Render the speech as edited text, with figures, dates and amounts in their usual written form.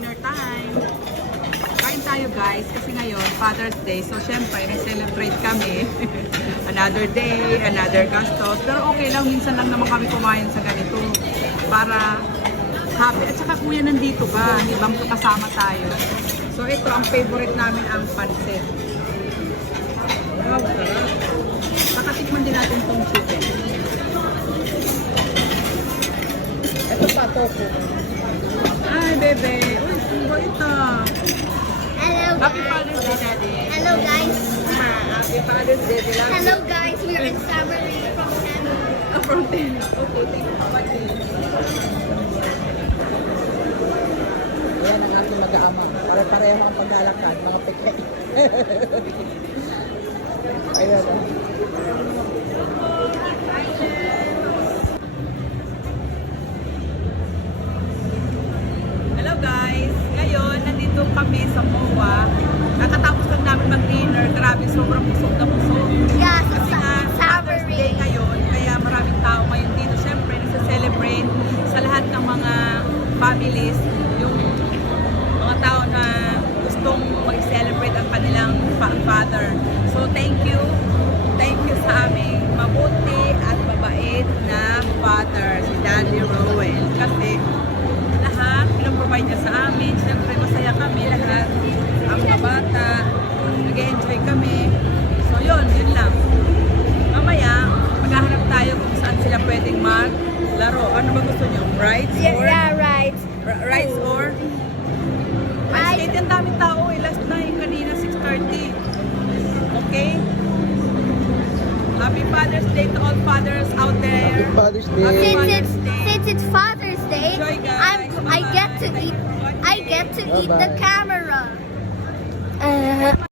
Dinner time. Kain tayo guys, kasi ngayon, Father's Day. So, syempre, celebrate kami. Another day, another gastos. Pero okay lang, minsan lang naman kami kumain sa ganito. Para happy. At saka kuya, nandito ka. Ibang kasama tayo. So, ito, ang favorite namin ang pancit. Wow, sarap. Nakatikman din natin itong chicken. Ito pa, tofu. Ay, bebe. Uy, subo ito. Hello Happy guys. Father's Day, Daddy. Hello guys. Happy Father's Day. We love Hello you. guys. We are in Summery from Canada. From ten. Okay, thank you so much. Ayan ang aking mag-aama. Pare-pareho ang paglalakad, mga peke. Ayan. Hello guys! Ngayon, nandito kami sa MOA. Kakatapos lang namin mag-dinner. Grabe, sobrang busog na busog. Yeah, so Kasi nga, Father's Day Summery. ngayon, kaya maraming tao ngayon dito. Siyempre, nasa-celebrate sa lahat ng mga families, yung mga tao na gustong mag-celebrate ang kanilang father. So, thank you. Thank you sa aming mabuti at mabait na father, si Daddy Rowan. Kasi lahat, pinaprovide niya sa amin. Siyempre, masaya kami lahat. Ang mga bata, nag-enjoy kami. So, yun lang. Mamaya, maghahanap tayo kung saan sila pwedeng maglaro. Ano ba gusto nyo? Rides or? right. Rides or? Ice skate, ang daming tao eh. Last night, kanina, 6:30. Okay? Happy Father's Day to all fathers out there. Happy Father's Day. Happy Since Father's Day. it's Father's Day, Enjoy, guys. I get to Bye-bye. eat. Thank you for I get to eat the Bye-bye. camera.